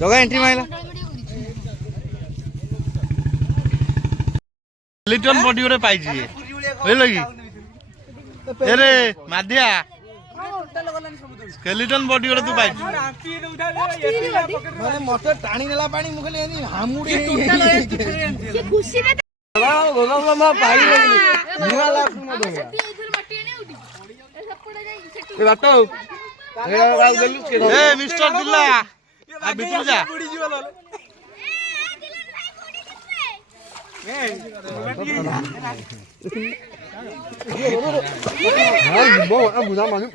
जगह एंट्री माइला लिटन बॉडी रे पाई जी बुझल कि अरे माधिया स्केलेटन बॉडी रे तू पाई माने मोटर टाणी नेला पानी मुखले एनी हामुडी से खुशी रे गोला मा पाई मुआ लाख न दे ए बाटो ए मिस्टर दिल्ला आ बितु जा बुझा मानी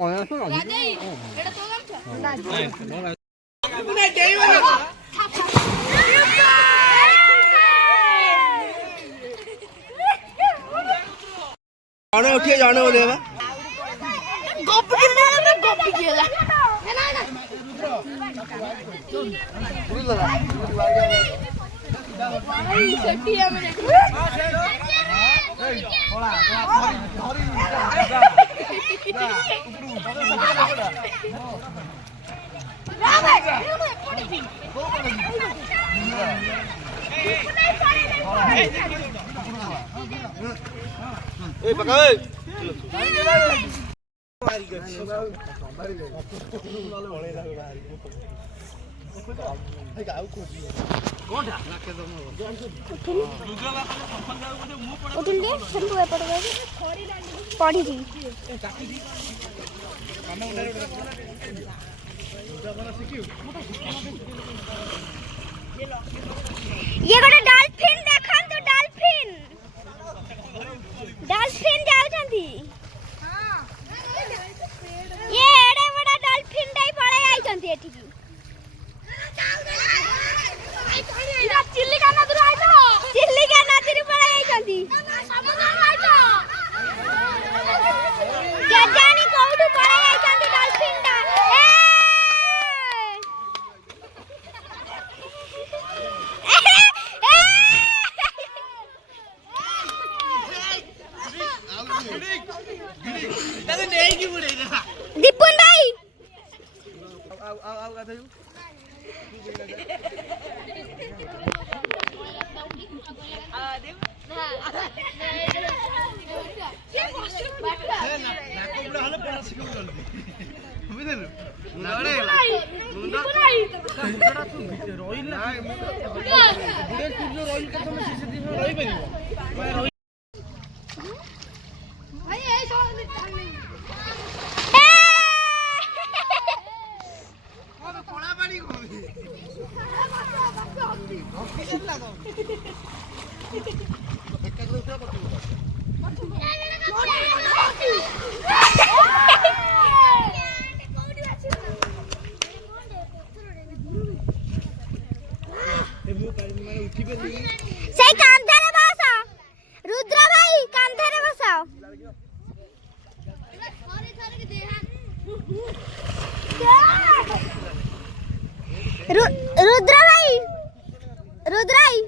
कौन उठिए जाने बोले ये गोटे डॉल्फिन देखन तो डॉल्फिन डॉल्फिन जाउछंती हां ये एडे बड़ा डॉल्फिन डाई पळे आइछंती एठी की चिल्लिका नदी आइछो चिल्लिका नदी पळे आइछंती समुद्र आइछो के जानी कोउठु पळे आइछंती डॉल्फिन टा दीपुन भाई आओ गाथायु से कांधरे बसा रुद्र भाई कांधरे बसाओ रुद्र भाई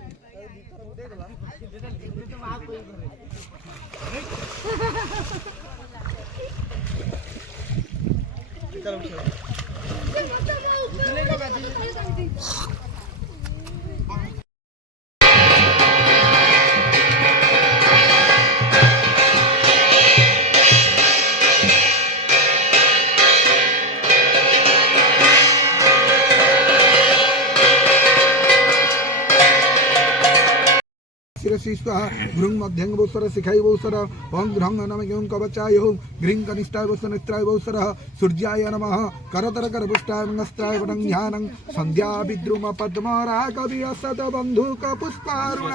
भृंग मध्यंग बहुसर शिखाई बहुसर ओं घ्रंग नम क्यों कवचाय घ्रीं कनिष्ठाय बहुसर नेत्राय बहुसर सूर्याय नमः करतर करपुष्टाय मंगस्त्राय वरं ध्यानं संध्या विद्रुम पद्म रागवि असत बंधुक पुष्पारुण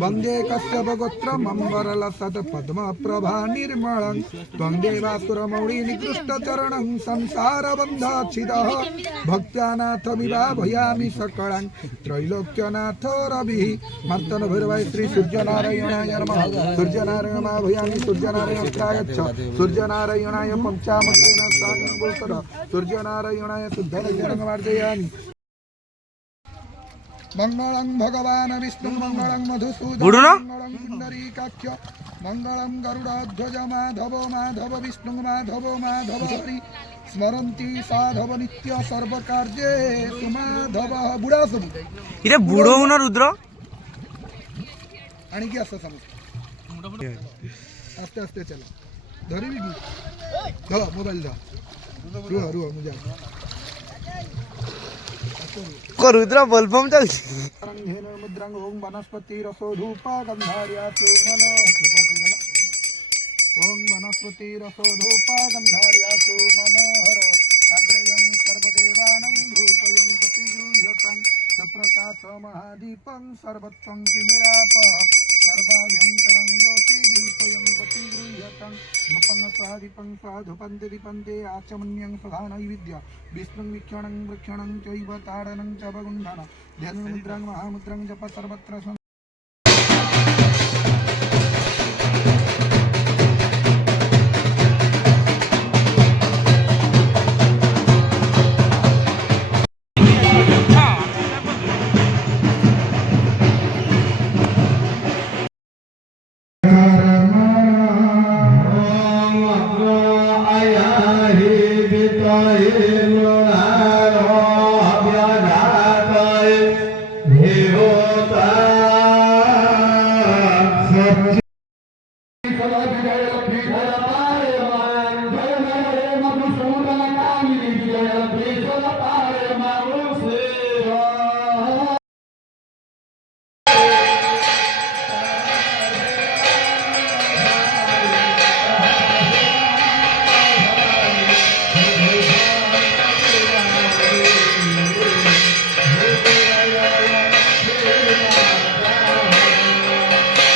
वंदे कश्यप गोत्र मंबरल सत पद्म प्रभा निर्मलं त्वं देवासुर मौळि निकृष्ट चरणं संसार बन्धाच्छिदः भक्त्यानाथ विभावयामि सकलं त्रैलोक्यनाथ रविः मर्तन भैरवाय श्री सूर्यनारायणाय नमः सूर्यनारायणाय भयामि सूर्यनारायणाय सूर्यनारायणाय पंचामृतेन साकं बहुसर सूर्यनारायणाय शुद्धरजनं मार्जयामि मंगलम भगवान विष्णु मंगलम मधुसूदन मंगलम पुंडरीकाक्ष मंगलम गरुड़ध्वज माधवो माधव विष्णु माधवो माधव हरि स्मरन्ति साधव नित्य सर्व कार्ये सुमाधव बुढ़ा सब इरे बुढ़ो ना रुद्र आणि की असं समज आस्ते आस्ते चला धरी भी धर मोबाइल धर रुआ रुआ मुझे को रुद्र बोलबम चलछि हेन मुद्रांग ओम वनस्पति रसो धूपा गंधार्या सुमन ओम वनस्पति रसो धूपा गंधार्या सुमनोहर अग्रयं सर्वदेवानं धूपयं प्रतिगृह्यतं सप्रकाश महादीपं सर्वत्वं तिमिराप सर्वाभ्यन्तरं ज्योति दीपयं प्रतिगृह्यतं धूपं स्वादीपं स्वाधुपन्ते दीपन्ते आचमन्यं सदा नैवेद्य विष्णुं वीक्षणं वृक्षणं चैव ताडनं च वगुण्ठनं ध्यानमुद्रां महामुद्रां जप सर्वत्र